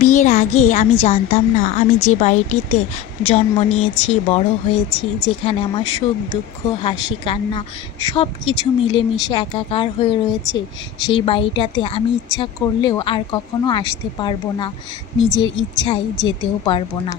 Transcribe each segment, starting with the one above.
বিয়ের আগে আমি জানতাম না, আমি যে বাড়িটিতে জন্ম নিয়েছি, বড় হয়েছি, যেখানে আমার সুখ, দুঃখ, হাসি, কান্না সব কিছু মিলেমিশে একাকার হয়ে রয়েছে, সেই বাড়িটাতে আমি ইচ্ছা করলেও আর কখনো আসতে পারব না, নিজের ইচ্ছায় যেতেও পারব না।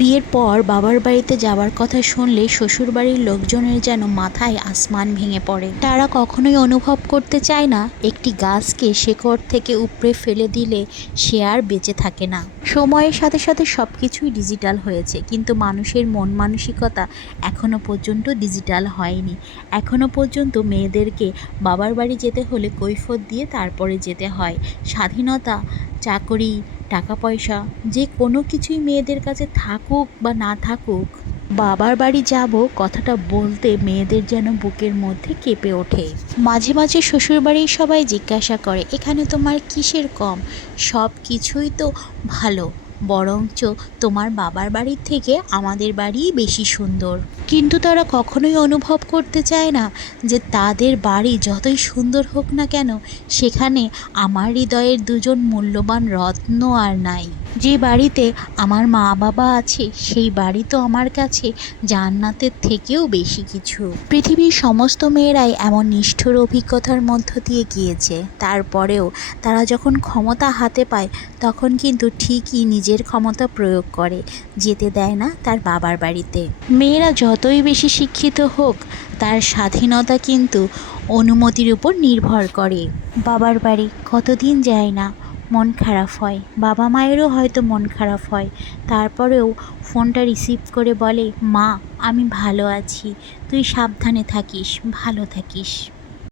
বিয়ের পর বাবার বাড়িতে যাওয়ার কথা শুনলে শ্বশুরবাড়ির লোকজনের যেন মাথায় আসমান ভেঙে পড়ে। তারা কখনোই অনুভব করতে চায় না, একটি গাছকে শেকড় থেকে উপড়ে ফেলে দিলে সে আর বেঁচে থাকে না। সময়ের সাথে সাথে সব কিছুই ডিজিটাল হয়েছে, কিন্তু মানুষের মন মানসিকতা এখনও পর্যন্ত ডিজিটাল হয়নি। এখনও পর্যন্ত মেয়েদেরকে বাবার বাড়ি যেতে হলে কৈফত দিয়ে তারপরে যেতে হয়। স্বাধীনতা, চাকরি টাকা পয়সা যে কোনো কিছুই মেয়েদের কাছে থাকুক বা না থাকুক, বাবার বাড়ি যাব কথাটা বলতে মেয়েদের যেন বুকের মধ্যে কেঁপে ওঠে। মাঝে মাঝে শ্বশুরবাড়ির সবাই জিজ্ঞাসা করে, এখানে তোমার কিসের কম? সব কিছুই তো ভালো। বরঞ্চ তোমার বাবার বাড়ির থেকে আমাদের বাড়িই বেশি সুন্দর। কিন্তু তারা কখনোই অনুভব করতে চায় না যে তাদের বাড়ি যতই সুন্দর হোক না কেন, সেখানে আমার হৃদয়ের দুজন মূল্যবান রত্ন আর নাই। যে বাড়িতে আমার মা বাবা আছে, সেই বাড়ি তো আমার কাছে জান্নাতের থেকেও বেশি কিছু। পৃথিবীর সমস্ত মেয়েরাই এমন নিষ্ঠুর অভিজ্ঞতার মধ্য দিয়ে গিয়েছে। তারপরেও তারা যখন ক্ষমতা হাতে পায়, তখন কিন্তু ঠিকই নিজের ক্ষমতা প্রয়োগ করে, যেতে দেয় না তার বাবার বাড়িতে। মেয়েরা যতই বেশি শিক্ষিত হোক, তার স্বাধীনতা কিন্তু অনুমতির উপর নির্ভর করে। বাবার বাড়ি কতদিন যায় না? মন খারাপ হয়। বাবা মায়েরও হয়তো মন খারাপ হয়। তারপরেও ফোনটা রিসিভ করে বলে, মা, আমি ভালো আছি। তুই সাবধানে থাকিস, ভালো থাকিস।